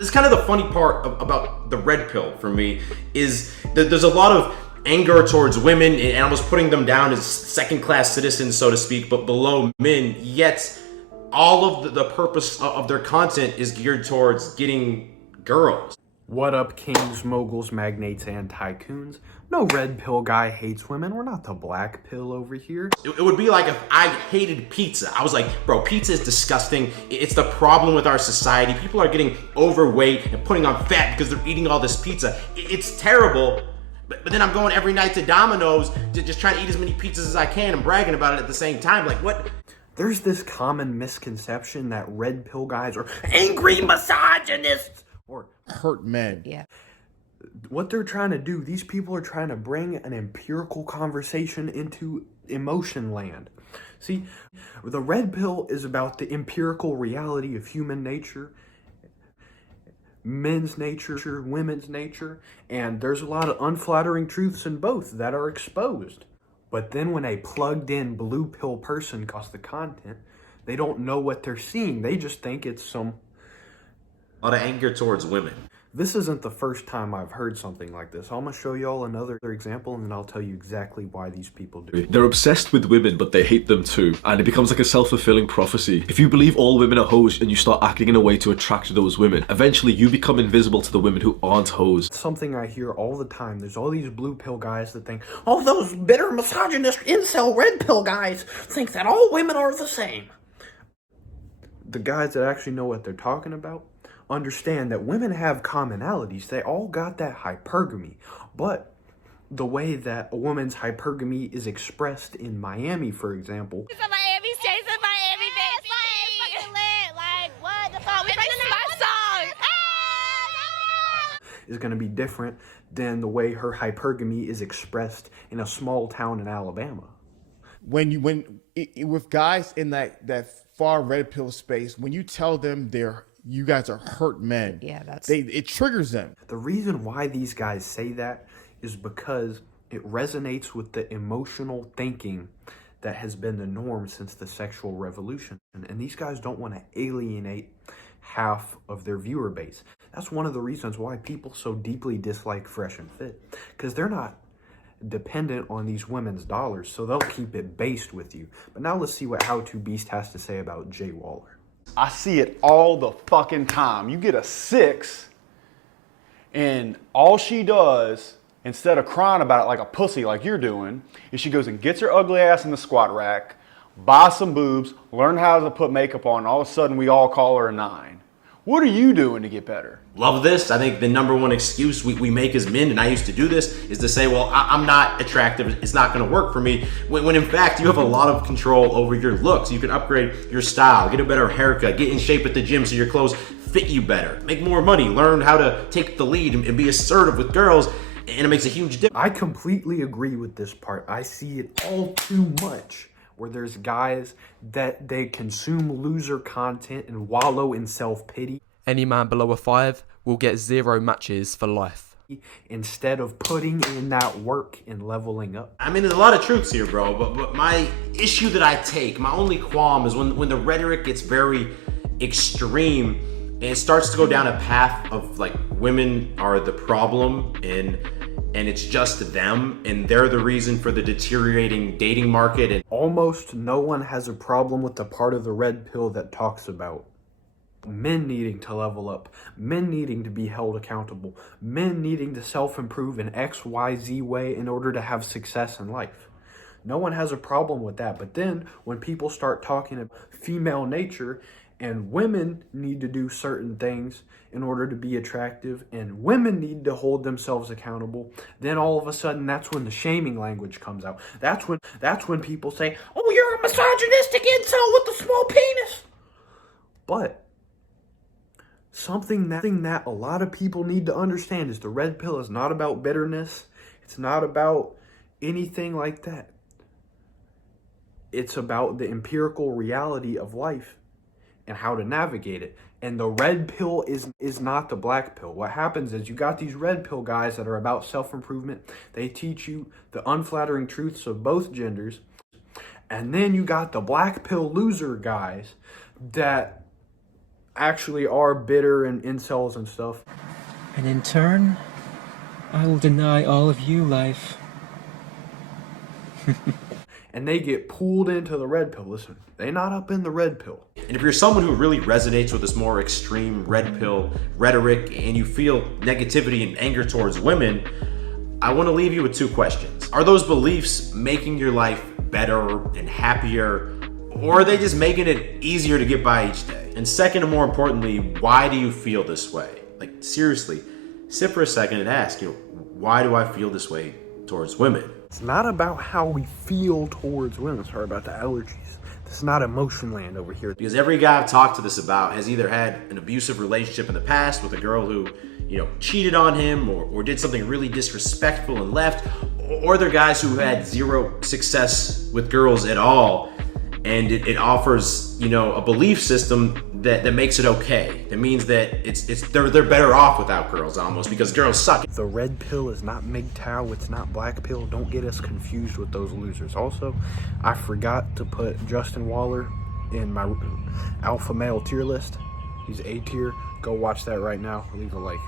This is kind of the funny part about the red pill for me is that there's a lot of anger towards women and almost putting them down as second-class citizens, so to speak, but below men, yet all of the purpose of their content is geared towards getting girls. What up, kings, moguls, magnates, and tycoons? No red pill guy hates women. We're not the black pill over here. It would be like if I hated pizza. I was like, bro, pizza is disgusting. It's the problem with our society. People are getting overweight and putting on fat because they're eating all this pizza. It's terrible. But then I'm going every night to Domino's to just trying to eat as many pizzas as I can and bragging about it at the same time. Like, what? There's this common misconception that red pill guys are angry misogynists or hurt men. Yeah. What they're trying to do, these people are trying to bring an empirical conversation into emotion land. See, the red pill is about the empirical reality of human nature, men's nature, women's nature, and there's a lot of unflattering truths in both that are exposed. But then when a plugged-in blue pill person costs the content, they don't know what they're seeing. They just think it's some... A lot of anger towards women. This isn't the first time I've heard something like this. I'm going to show y'all another example, and then I'll tell you exactly why these people do it. They're obsessed with women, but they hate them too. And it becomes like a self-fulfilling prophecy. If you believe all women are hoes and you start acting in a way to attract those women, eventually you become invisible to the women who aren't hoes. Something I hear all the time. There's all these blue pill guys that think, oh, those bitter misogynist incel red pill guys think that all women are the same. The guys that actually know what they're talking about understand that women have commonalities. They all got that hypergamy, but the way that a woman's hypergamy is expressed in Miami, for example, It's a Miami State's a Miami baby. It's fucking lit. Like, what the fuck? We bringing my song. is going to be different than the way her hypergamy is expressed in a small town in Alabama. With guys in that far red pill space, when you tell them you guys are hurt men, Yeah, it triggers them. The reason why these guys say that is because it resonates with the emotional thinking that has been the norm since the sexual revolution. And these guys don't want to alienate half of their viewer base. That's one of the reasons why people so deeply dislike Fresh and Fit, because they're not dependent on these women's dollars, so they'll keep it based with you. But now let's see what How To Beast has to say about Jay Waller. I see it all the fucking time. You get a 6, and all she does, instead of crying about it like a pussy like you're doing, is she goes and gets her ugly ass in the squat rack, buys some boobs, learn how to put makeup on, and all of a sudden we all call her a 9. What are you doing to get better? Love this. I think the number one excuse we make as men, and I used to do this, is to say, well, I'm not attractive, it's not gonna work for me, when in fact you have a lot of control over your looks. You can upgrade your style, get a better haircut, get in shape at the gym so your clothes fit you better, make more money, learn how to take the lead and be assertive with girls, and it makes a huge difference. I completely agree with this part. I see it all too much, where there's guys that they consume loser content and wallow in self-pity. Any man below a 5 will get 0 matches for life. Instead of putting in that work and leveling up. I mean, there's a lot of truths here, bro, but my issue that I take, my only qualm is when the rhetoric gets very extreme and it starts to go down a path of like women are the problem and it's just them and they're the reason for the deteriorating dating market. And almost no one has a problem with the part of the red pill that talks about men needing to level up, men needing to be held accountable, men needing to self-improve in XYZ way in order to have success in life. No one has a problem with that. But then when people start talking about female nature and women need to do certain things in order to be attractive and women need to hold themselves accountable, then all of a sudden that's when the shaming language comes out. That's when people say, oh, you're a misogynistic incel with a small penis. But something that a lot of people need to understand is the red pill is not about bitterness. It's not about anything like that. It's about the empirical reality of life and how to navigate it. And the red pill is not the black pill. What happens is you got these red pill guys that are about self-improvement. They teach you the unflattering truths of both genders. And then you got the black pill loser guys that actually are bitter and incels and stuff. And in turn, I will deny all of you life. And they get pulled into the red pill. Listen, they not up in the red pill. And if you're someone who really resonates with this more extreme red pill rhetoric and you feel negativity and anger towards women, I want to leave you with 2 questions. Are those beliefs making your life better and happier, or are they just making it easier to get by each day? And second, and more importantly, why do you feel this way? Like, seriously, sit for a second and ask, why do I feel this way towards women? It's not about how we feel towards women. Sorry about the allergies. This is not emotion land over here. Because every guy I've talked to this about has either had an abusive relationship in the past with a girl who, cheated on him or did something really disrespectful and left, or they're guys who had 0 success with girls at all. And it offers, a belief system that makes it okay. That means that they're better off without girls almost, because girls suck. The red pill is not MGTOW, it's not black pill. Don't get us confused with those losers. Also, I forgot to put Justin Waller in my alpha male tier list. He's A tier. Go watch that right now. Leave a like.